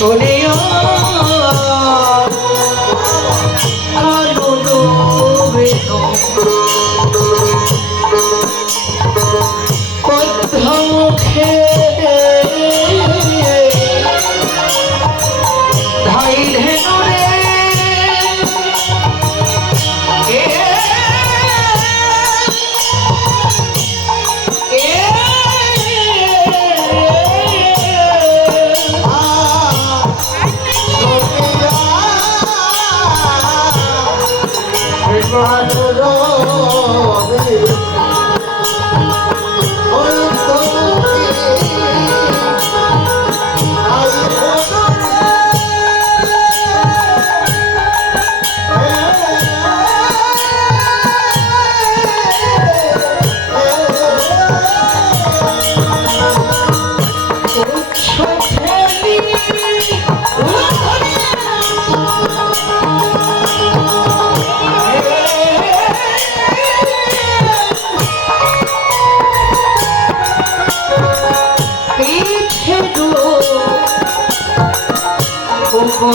শুনিয়া আনন্দ মুখে ধাই ধেনু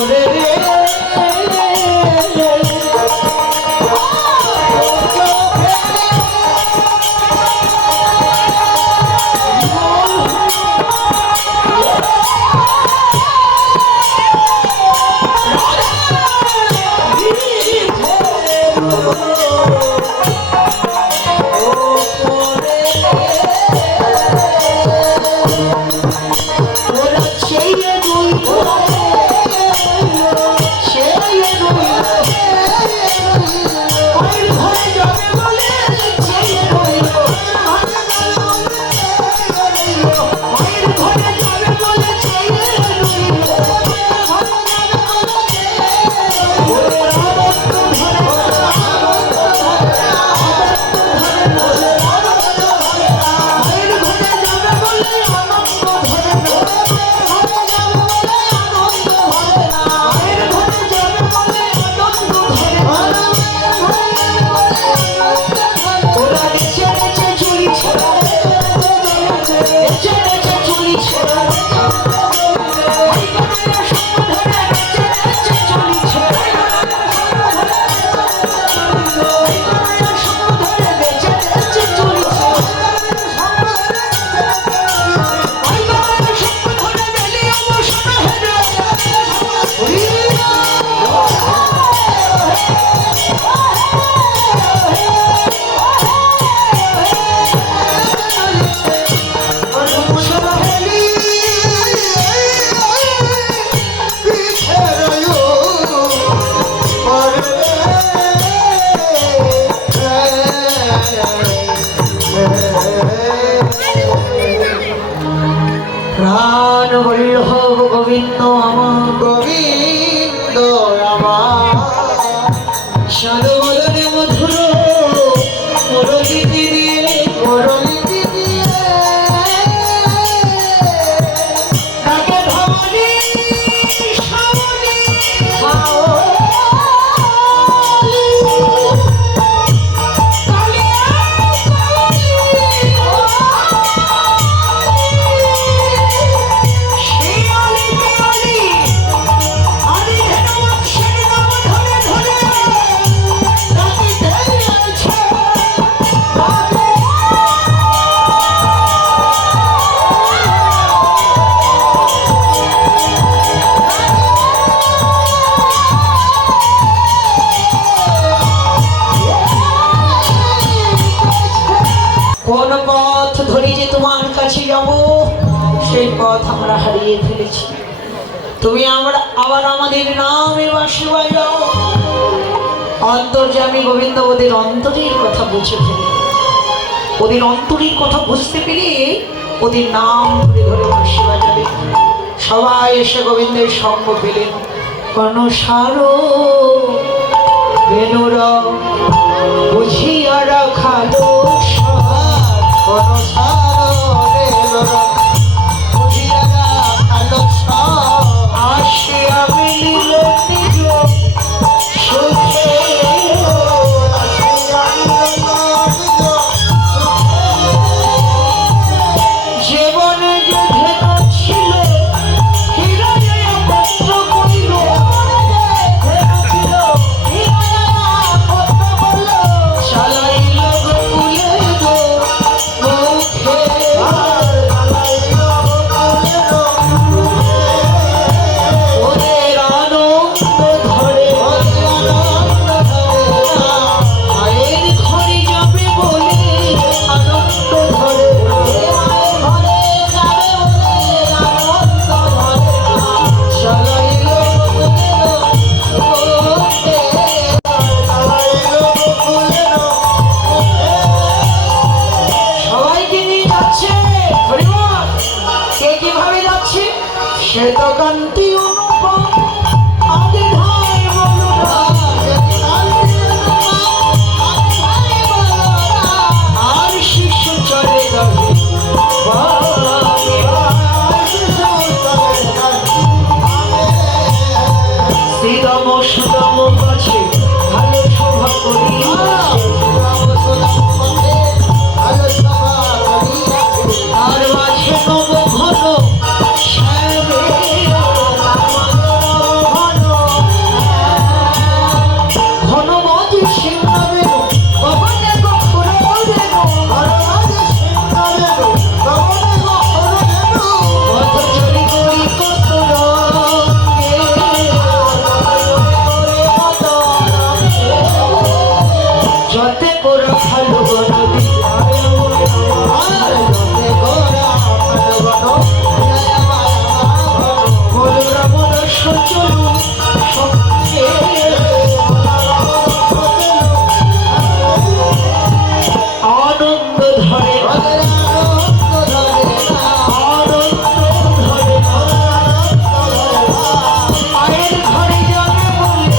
রে প্রাণ বল্লভ গোবিন্দ আমার গোবিন্দ আমার সর্বদনে মধুর মুরলী দিয়ে তাকে ধমনী সমনী কোন পথ ধরে যে তোমার কাছে যাব সেই পথ আমরা হারিয়ে ফেলেছি। তুমি আমরা আবার আমাদের নামে বাসি বাজাও। অন্তর্যামী গোবিন্দ ওদের অন্তরের কথা বুঝে ফেলে, ওদের অন্তরের কথা বুঝতে পেরে ওদের নাম ধরে ধরে বাসি বাজাবে। সবাই এসে গোবিন্দের সঙ্গ পেলেন। কনসার বেনুর বুঝিয়া রাখালো আসিয়া মিলিল নিজ সুখে জীবনে যে ছিল হৃদয়ে শ্বেতকান্তি অনুপম আদি ধায় বলরাম, আর শিশু চলে যাবে শ্রীরাম সুদাম কাছে ভালো সভা করি, আর মাঝে নব ঘন ঘন মাঝে সিংহাবেন গগনে গক্ষর করেন, কত চলি করি কত রঙে, যতে করা ভালো গরবি আনন্দ ধরে মায়ের ঘরে যাবে বলে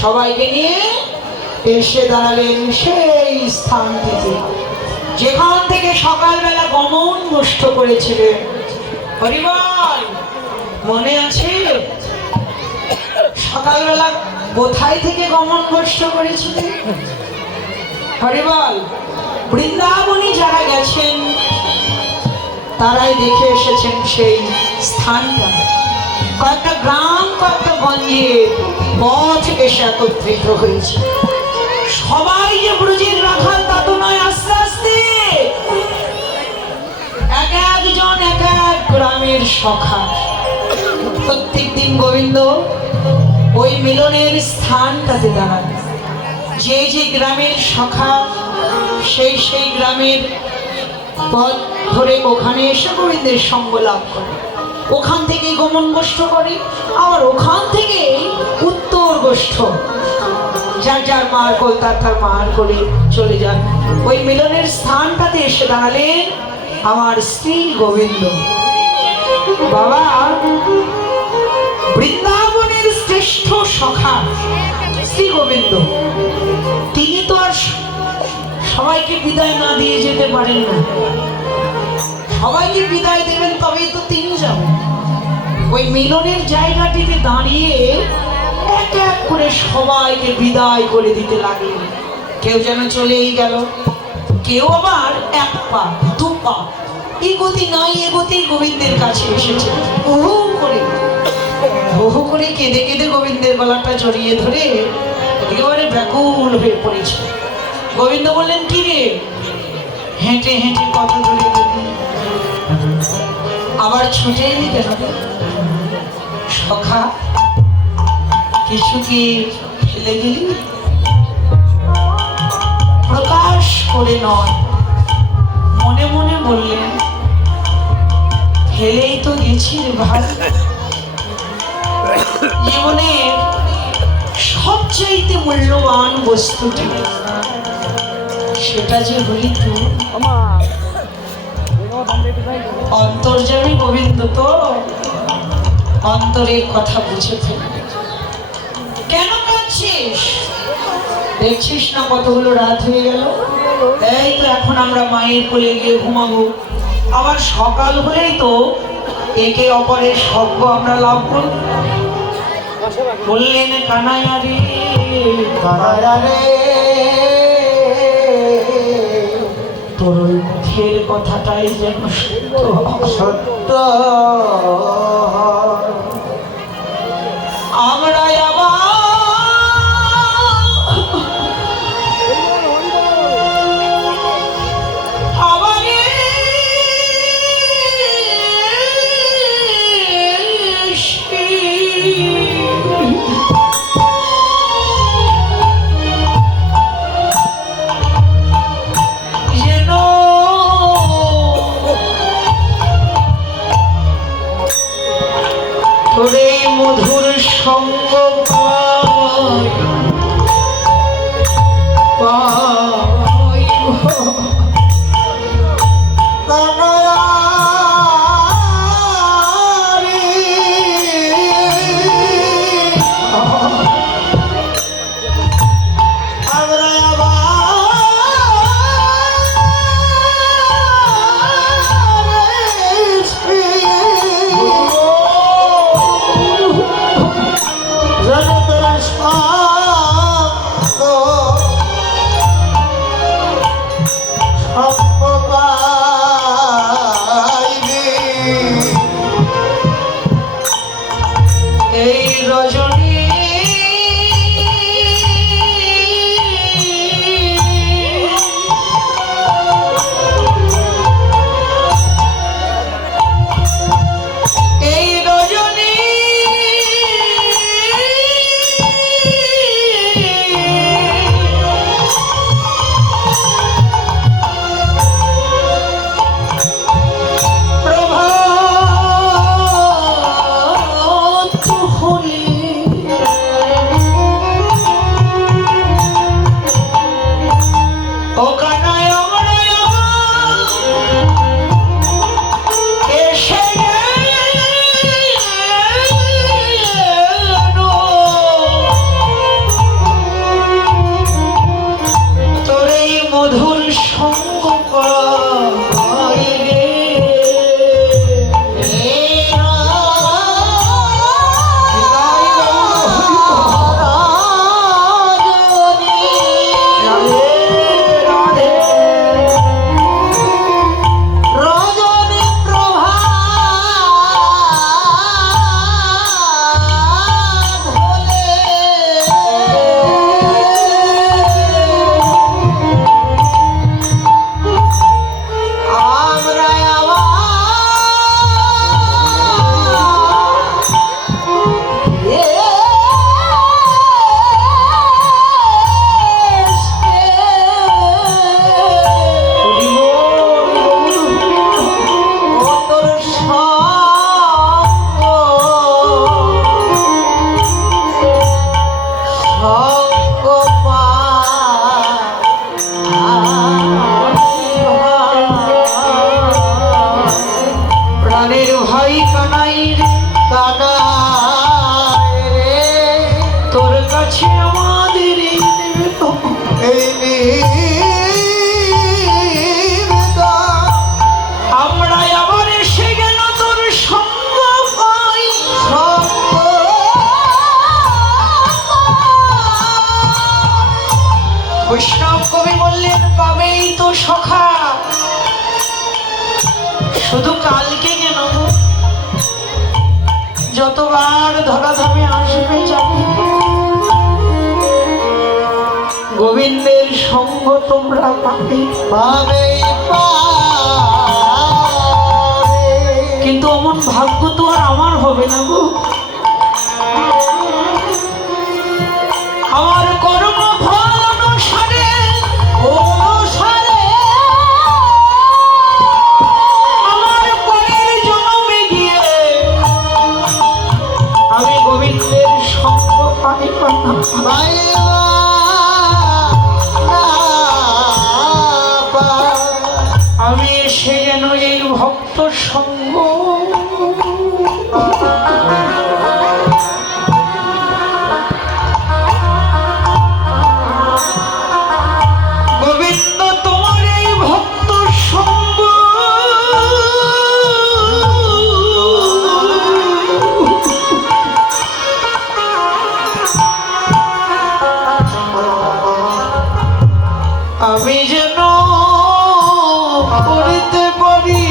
সবাইকে নিয়ে এসে দাঁড়ালেন সেই স্থানটিতে যেখান থেকে সকালবেলা গমন গোষ্ঠ করেছিলেন। হরিবল, মনে আছে সকালবেলা কোথায় থেকে গমন গোষ্ঠ করেছিলেন? হরিবল, বৃন্দাবনে যারা গেছেন তারাই দেখে এসেছেন সেই স্থানটা। কয়েকটা গ্রাম কয়েকটা গঞ্জের পথ এসে একত্রিত হয়েছে। সবাই যে ব্রজের রাখাল তা তো নয়, আস্তে আস্তে এক একজন এক এক গ্রামের সখা। প্রত্যেক দিন গোবিন্দ ওই মিলনের স্থানটাতে দাঁড়ান। যে যে গ্রামের সখা সেই সেই গ্রামের পথ ধরে ওখানে এসে গোবিন্দের সঙ্গ লাভ করে, ওখান থেকে গমন গোষ্ঠ করে, আবার ওখান থেকে উত্তর গোষ্ঠ যার যার মার কলতার তার মার করে চলে যান। ওই মিলনের স্থানটাতে এসে দাঁড়ালেন আমার শ্রী গোবিন্দ। বাবা, বৃন্দাবনের শ্রেষ্ঠ সখা শ্রী গোবিন্দ, তিনি তো আর সবাইকে বিদায় না দিয়ে যেতে পারেন না। সবাইকে বিদায় দেবেন তবেই তো তিনি যাবেন। ওই মিলনের জায়গাটিতে দাঁড়িয়ে এক এক করে সবাইকে বিদায় করে দিতে লাগলেন। কেউ যেন চলেই গেল, কেউ আবার এক পা দু পা এগোতে নাই এগোতে গোবিন্দের কাছে এসেছে। বহু করে কেঁদে কেঁদে গোবিন্দের গলাটা জড়িয়ে ধরে একেবারে ব্যাকুল হয়ে পড়েছে। গোবিন্দ বললেন, কি রে, হেঁটে হেঁটে কত দূরে গেলি, আবার ছুটে এলি কেন? সখা, কিছু কি ফেলে গেলি? প্রকাশ করে নয়, মনে মনে বললেন, ফেলেই তো গেছি রে ভাই। জীবনের সবচাইতে মূল্যবান বস্তুটি সেটা যে হলি তুই। অন্তর্যামী গোবিন্দ তো অন্তরের কথা বুঝে ফেলবে। কেন কাঁদছিস? দেখছিস না কতগুলো রাত হয়ে গেল? এই তো এখন আমরা মায়ের কোলে গিয়ে ঘুমাবো, আবার সকাল হলেই তো একে অপরের সজ্ঞ আমরা লাভ করব। বললেন, কানাইয়া রে কানাইয়া রে, তোর মুখের কথাটাই যেন সত্য। আমরা আবার রজনী বৈষ্ণব কবি বললেন পাবেই তো সখা, শুধু কালকে কেন যতবার ধরাধামে আসবে যাবে, গোবিন্দের সঙ্গ তোমরা পাবে পাবে। কিন্তু অমন ভাগ্য তো আর আমার হবে না গো। আমার কর্ম ফল অনুসারে আমার পরের জন্মে গিয়ে আমি গোবিন্দের সঙ্গ পাইব না। আমি এসে যেন এই ভক্ত সঙ্গ গোবিন্দ তোমার এই ভক্ত সঙ্গ আমি যেন করতে পারি।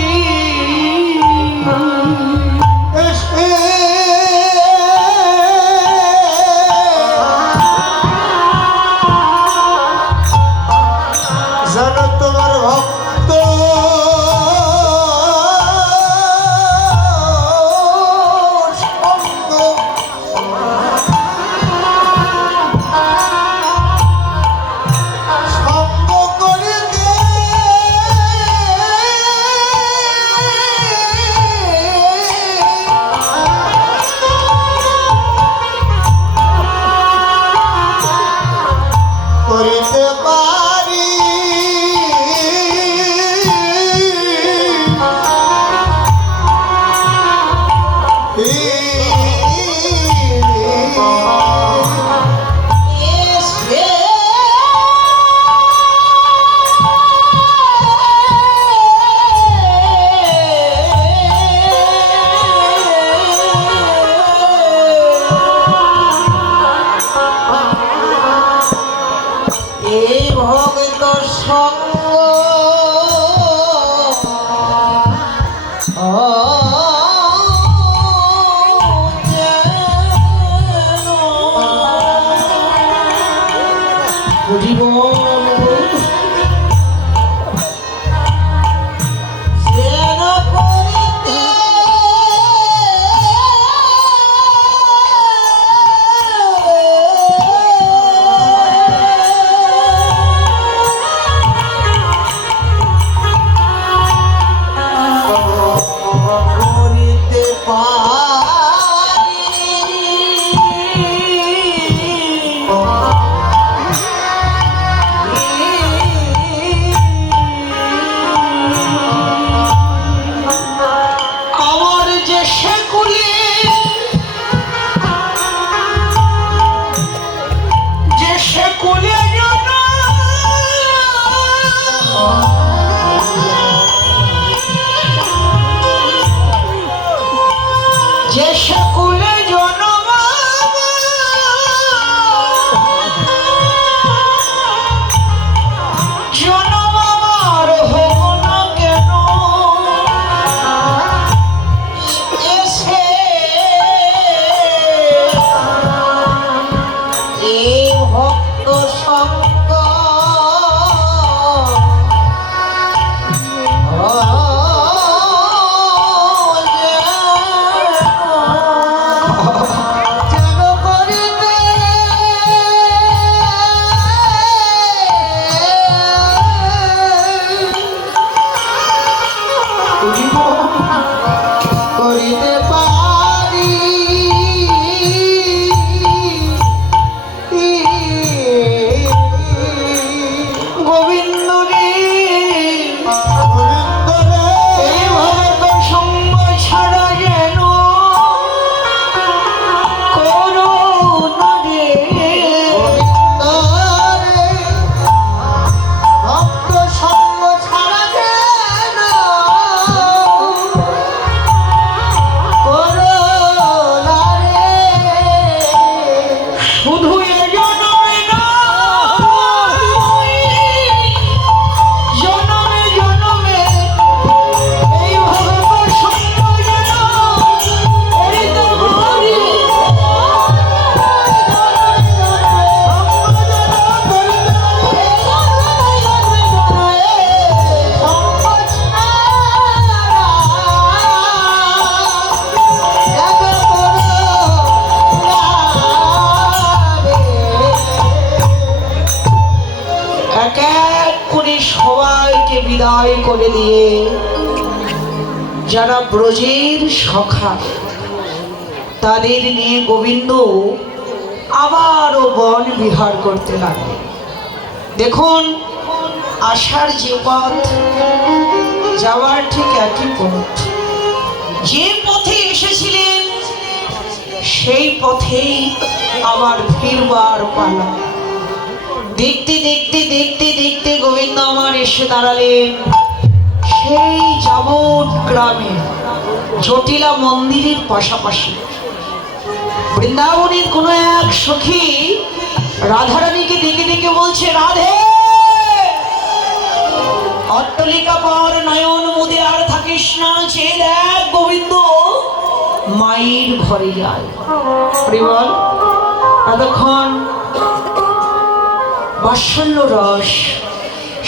করে দিয়ে যারা ব্রজের সখা তাদের নিয়ে গোবিন্দ আবারও বন বিহার করতে লাগলো। দেখুন, আসার যে পথ, যাওয়ার ঠিক একই পথ। যে পথে এসেছিলেন সেই পথেই আবার ফিরবার পালা। দেখতে দেখতে দেখতে দেখতে গোবিন্দ আমার এসে দাঁড়ালেন সেই যাবৎ গ্রামে জটিলা মন্দিরের পাশাপাশি। বৃন্দাবনের কোন এক সখী রাধারানীকে ডেকে ডেকে বলছে, রাধে, অট্টালিকা পর নয়ন মুদে আর থাকিস না, চেয়ে দেখ গোবিন্দ মায়ের ঘরে যায়। বল, এতক্ষণ বাৎসল্য রস,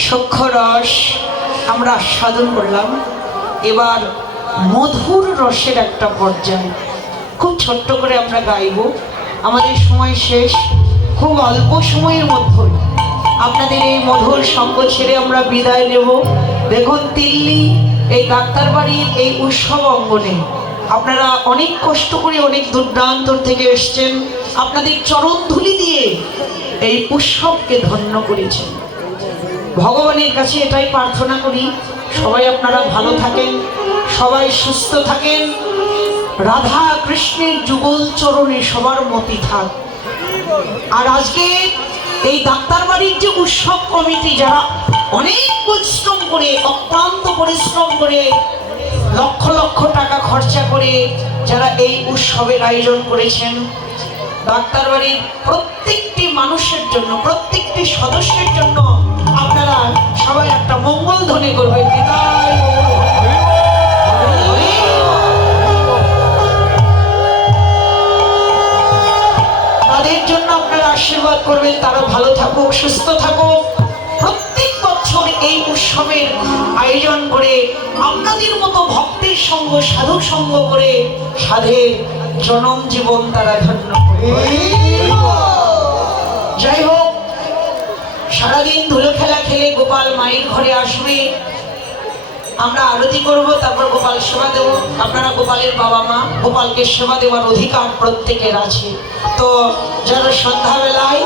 সখ্য রস আমরা আস্বাদন করলাম। এবার মধুর রসের একটা পর্যায় খুব ছোট্ট করে আমরা গাইব। আমাদের সময় শেষ, খুব অল্প সময়ের মধ্যে আপনাদের এই মধুর সঙ্গ ছেড়ে আমরা বিদায় নেব। দেখুন, দিল্লি এই ডাক্তার বাড়ির এই উৎসব অঙ্গনে আপনারা অনেক কষ্ট করে অনেক দূর দূরান্তর থেকে এসছেন, আপনাদের চরণধুলি দিয়ে এই উৎসবকে ধন্য করেছেন। ভগবানের কাছে এটাই প্রার্থনা করি, সবাই আপনারা ভালো থাকেন, সবাই সুস্থ থাকেন, রাধা কৃষ্ণের যুগল চরণে সবার মতি থাক। আর আজকে এই ডাক্তার বাড়ির যে উৎসব কমিটি, যারা অনেক পরিশ্রম করে, অক্লান্ত পরিশ্রম করে, লক্ষ লক্ষ টাকা খরচা করে যারা এই উৎসবের আয়োজন করেছেন, ডাক্তার বাড়ির প্রত্যেকটি মানুষের জন্য, প্রত্যেকটি সদস্যের জন্য আপনারা সবাই একটা মঙ্গল ধ্বনি করবেন। বিদায়। তাদের জন্য আপনারা আশীর্বাদ করবেন, তারা ভালো থাকুক, সুস্থ থাকুক। প্রত্যেক বছর এই উৎসবের আয়োজন করে আপনাদের মতো ভক্তের সঙ্গ, সাধু সঙ্গ করে সাধের জনম জীবন তারা ধন্য করে। যাই হোক, সারাদিন ধুলো খেলা খেলে গোপাল মায়ের ঘরে আসবে, আমরা আরতি করব, তারপর গোপাল সেবা দেব। আপনারা গোপালের বাবা মা, গোপালকে সেবা দেওয়ার অধিকার প্রত্যেকের আছে। তো যারা সন্ধ্যাবেলায়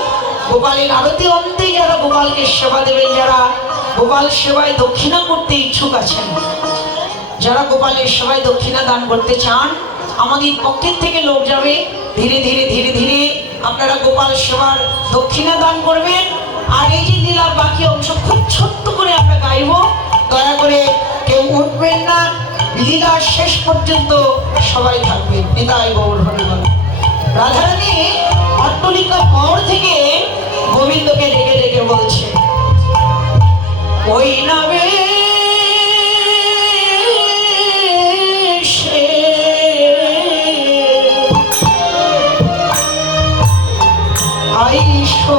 গোপালের আরতি অন্তে যারা গোপালকে সেবা দেবেন, যারা গোপাল সেবায় দক্ষিণা করতে ইচ্ছুক আছেন, যারা গোপালের সেবায় দক্ষিণা দান করতে চান, আমাদের পক্ষের থেকে লোক যাবে। ধীরে ধীরে ধীরে ধীরে আপনারা গোপাল সেবার দক্ষিণা দান করবেন। আর এই যে লীলার বাকি অংশ খুব ছোট্ট করে আমরা গাইব, দয়া করে কেউ উঠবেন না, লীলার শেষ পর্যন্ত সবাই থাকবেন। বিদায় গৌর হরিবল। রাধারানী অট্টালিকা পর থেকে গোবিন্দকে ডেকে ডেকে বলছে, ওই নামে আইসো